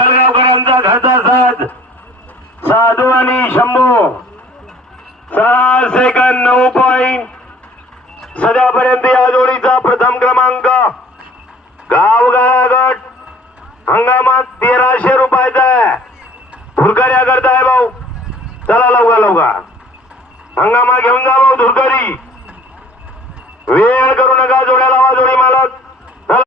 विठ्ठलगावकरांचा घरचा साथ साधू आणि शंभू 6 सेकंद 9 पॉइंट सध्यापर्यंत या जोडीचा प्रथम क्रमांक गावगाळा गट हंगामात 1300 रुपयाचा आहे. धुरकऱ्या करताय भाऊ, चला लवकर हंगामा घेऊन जा भाऊ. धुरकरी वेळ करू नका, जोड्या लावा जोडी मालक.